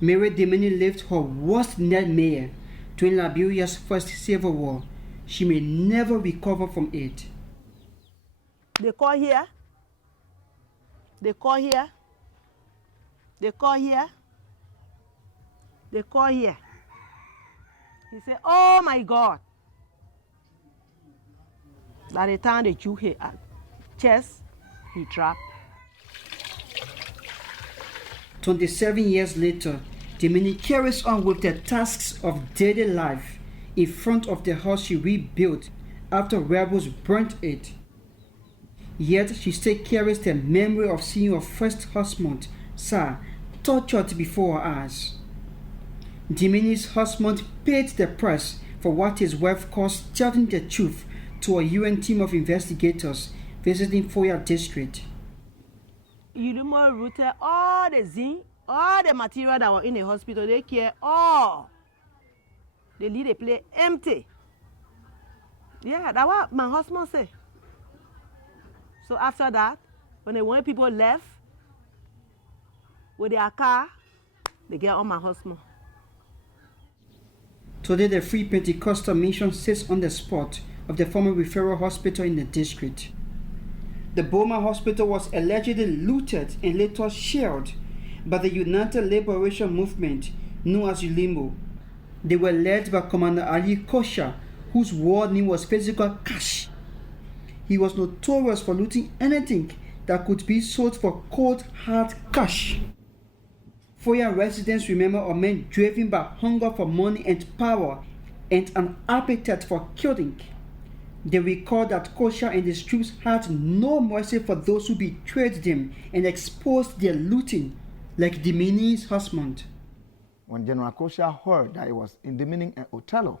Mary Dimini lived her worst nightmare during Liberia's first civil war. She may never recover from it. They call here. They call here. They call here. They call here. He said, oh my God. By the time they chew his chest, he trapped. 27 years later, Dimini carries on with the tasks of daily life in front of the house she rebuilt after rebels burnt it. Yet she still carries the memory of seeing her first husband, Sir, tortured before her eyes. Dimini's husband paid the price for what his wife calls telling the truth to a UN team of investigators visiting Foya District. ULIMO routed all the zinc, all the material that were in the hospital. They care all. They leave the place empty. Yeah, that's what my husband said. So after that, when the one people left with their car, they get on my husband. Today, the Free Pentecostal Mission sits on the spot of the former referral hospital in the district. The Boma Hospital was allegedly looted and later shelled by the United Liberation Movement, known as ULIMO. They were led by Commander Alieu Kosiah, whose war name was physical cash. He was notorious for looting anything that could be sold for cold, hard cash. Foya residents remember a man driven by hunger for money and power and an appetite for killing. They recall that Kosiah and his troops had no mercy for those who betrayed them and exposed their looting, like Dimini's husband. When General Kosiah heard that it was Dimini and Othello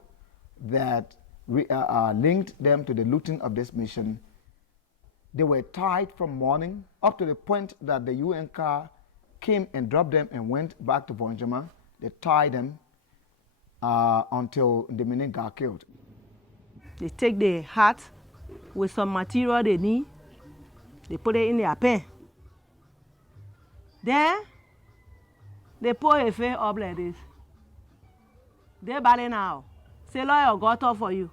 that linked them to the looting of this mission, they were tied from morning up to the point that the UN car came and dropped them and went back to Vonjama. They tied them until Dimini got killed. They take the hat with some material they need. They put it in their pen. Then they pour a face up like this. They balling now. Say, lawyer got off for you.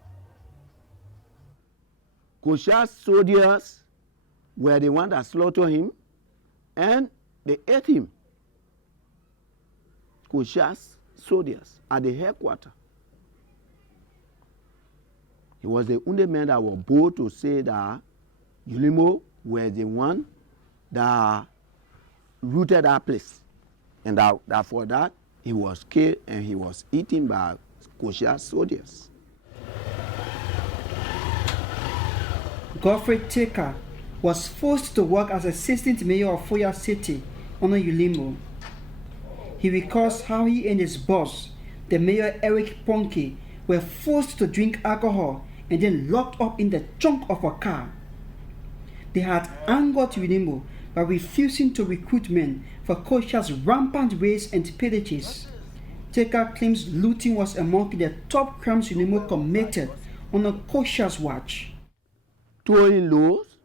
Kosiah's soldiers were the ones that slaughtered him, and they ate him. Kosiah's soldiers at the headquarters. He was the only man that was bold to say that ULIMO were the one that rooted that place. And that for that, he was killed and he was eaten by Kosiah's soldiers. Godfrey Taker was forced to work as assistant mayor of Foya City under ULIMO. He recalls how he and his boss, the mayor Eric Ponke, were forced to drink alcohol and then locked up in the trunk of a car. They had angered ULIMO by refusing to recruit men for Kosiah's rampant raids and pillages. Taker claims looting was among the top crimes ULIMO committed under Kosiah's watch. Throwing loads,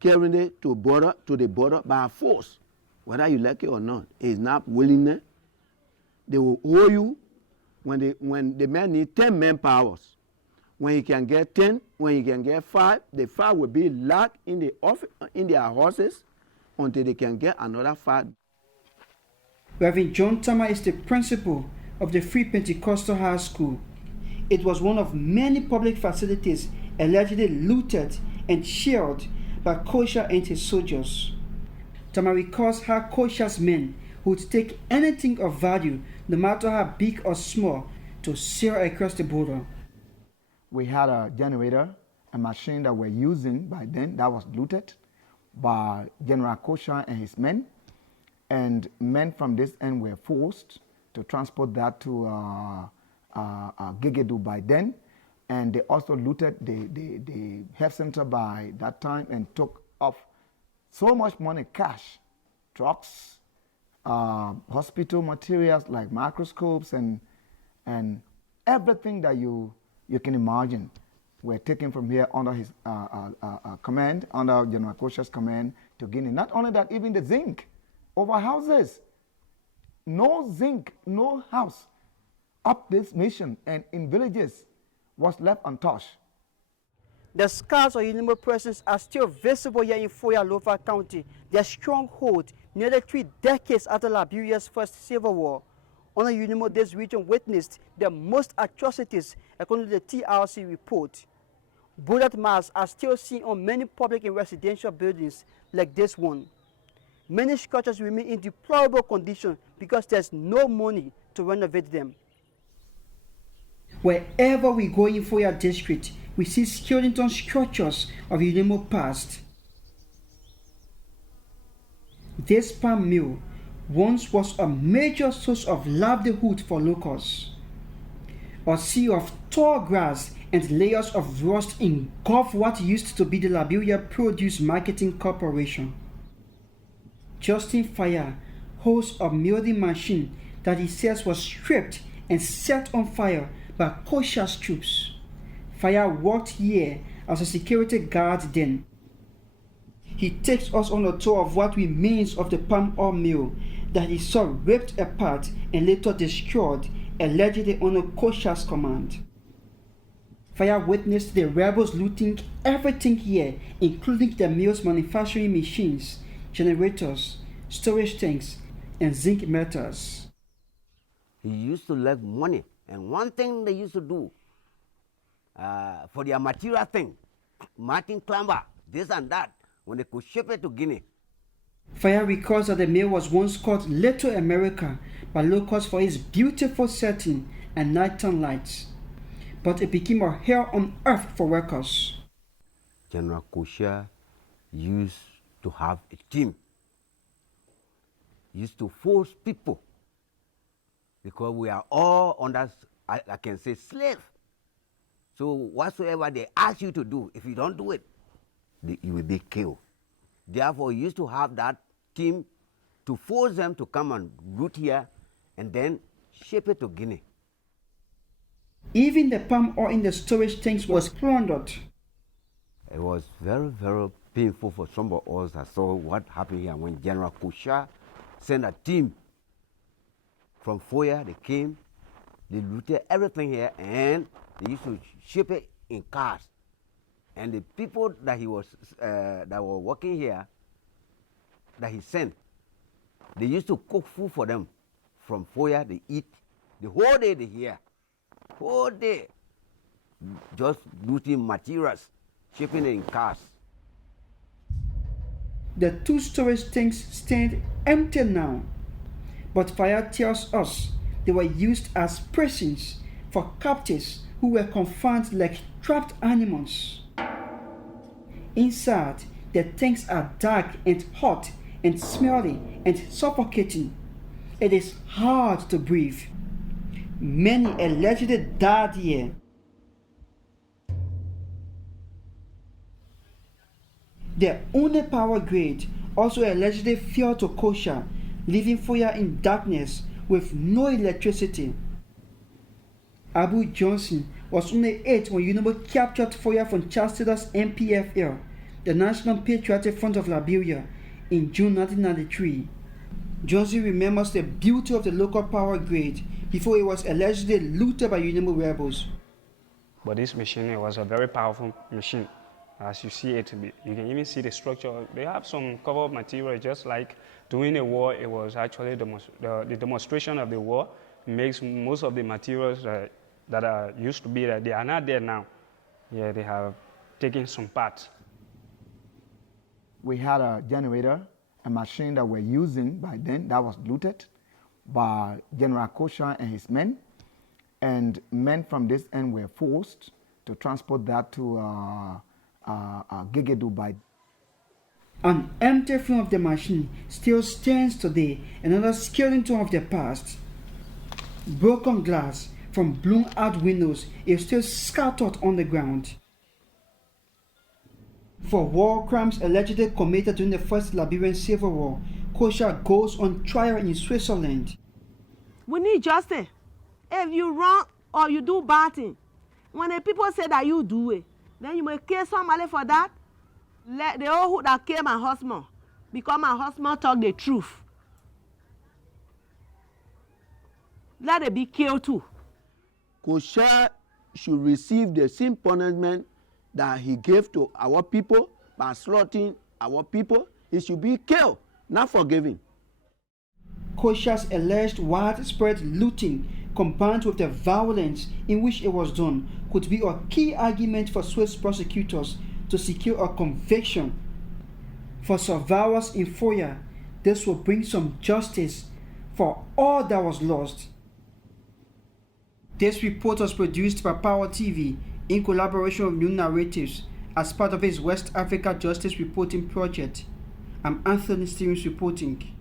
carrying it to the border by force, whether you like it or not, is not willingness. They will owe you when the man need 10 manpowers. When he can get 10, when he can get 5, the 5 will be locked in their horses until they can get another 5. Reverend John Tama is the principal of the Free Pentecostal High School. It was one of many public facilities allegedly looted and shelled by Kosiah and his soldiers. Tama recalls how Kosiah's men would take anything of value, no matter how big or small, to sail across the border. We had a generator, a machine that we're using by then that was looted by General Kosiah and his men. And men from this end were forced to transport that to Gegedu by then. And they also looted the health center by that time and took off so much money, cash, trucks, hospital materials like microscopes and everything that you can imagine were taken from here under his command, under General Kosiah's command to Guinea. Not only that, even the zinc over houses. no zinc, no house up this mission and in villages was left untouched. The scars of ULIMO presence are still visible here in Foya, Lofa County, their stronghold nearly 3 decades after Liberia's first civil war. Under ULIMO, this region witnessed the most atrocities according to the TRC report. Bullet marks are still seen on many public and residential buildings like this one. Many structures remain in deplorable condition because there's no money to renovate them. Wherever we go in Foya District, we see skeleton structures of ULIMO past. This palm mill once was a major source of livelihood for locals. A sea of tall grass and layers of rust engulfed what used to be the Liberia Produce Marketing Corporation. Justin Fire holds a milling machine that he says was stripped and set on fire by Kosiah's troops. Fire worked here as a security guard then. He takes us on a tour of what remains of the palm oil mill that he saw ripped apart and later destroyed, allegedly under Kosiah's command. Fire witnessed the rebels looting everything here, including the mill's manufacturing machines, generators, storage tanks, and zinc melters. He used to like money, and one thing they used to do for their material thing, Martin Clamber, this and that, when they could ship it to Guinea. Fire recalls that the mill was once called Little America by locals for its beautiful setting and nighttime lights, but it became a hell on earth for workers. General Kosiah used to have a team. He used to force people because we are all under, I can say, slave. So whatsoever they ask you to do, if you don't do it, you will be killed. Therefore, he used to have that team to force them to come and root here and then ship it to Guinea. Even the palm oil in the storage tanks was plundered. It was very, very painful for some of us that saw what happened here when General Kosiah sent a team from Foya. They came, they looted everything here, and they used to ship it in cars. And the people that he was that were working here, that he sent, they used to cook food for them from Foya. They eat the whole day. They here, whole day, just looting materials, shipping it in cars. The 2 storage tanks stand empty now, but Fire tells us they were used as prisons for captives who were confined like trapped animals. Inside, the tanks are dark and hot and smelly and suffocating. It is hard to breathe. Many allegedly died here. The only power grid also allegedly fell to Kosiah, leaving Foya in darkness with no electricity. Abu Johnson was only 8 when ULIMO captured Foya from Charles Taylor's NPFL, the National Patriotic Front of Liberia, in June 1993. Johnson remembers the beauty of the local power grid before it was allegedly looted by ULIMO rebels. But this machine, it was a very powerful machine. As you see it, you can even see the structure. They have some cover material, just like during the war, it was actually the demonstration of the war makes most of the materials that are used to be there. They are not there now. Yeah, they have taken some parts. We had a generator, a machine that we're using by then that was looted by General Kosiah and his men. And men from this end were forced to transport that to Gegedu by. An empty frame of the machine still stands today, another skeleton of the past. Broken glass from blown out windows is still scattered on the ground. For war crimes allegedly committed during the First Liberian Civil War, Kosiah goes on trial in Switzerland. We need justice. If you wrong or you do bad thing, when the people say that you do it, then you may kill somebody for that. Let the old who that killed my husband, because my husband talk the truth. let it be killed too. Kosiah should receive the same punishment that he gave to our people by slaughtering our people. He should be killed, not forgiven. Kosiah's alleged widespread looting combined with the violence in which it was done could be a key argument for Swiss prosecutors to secure a conviction. For survivors in Foya, this will bring some justice for all that was lost. This report was produced by Power TV in collaboration with New Narratives as part of its West Africa Justice Reporting Project. I'm Anthony Stevens reporting.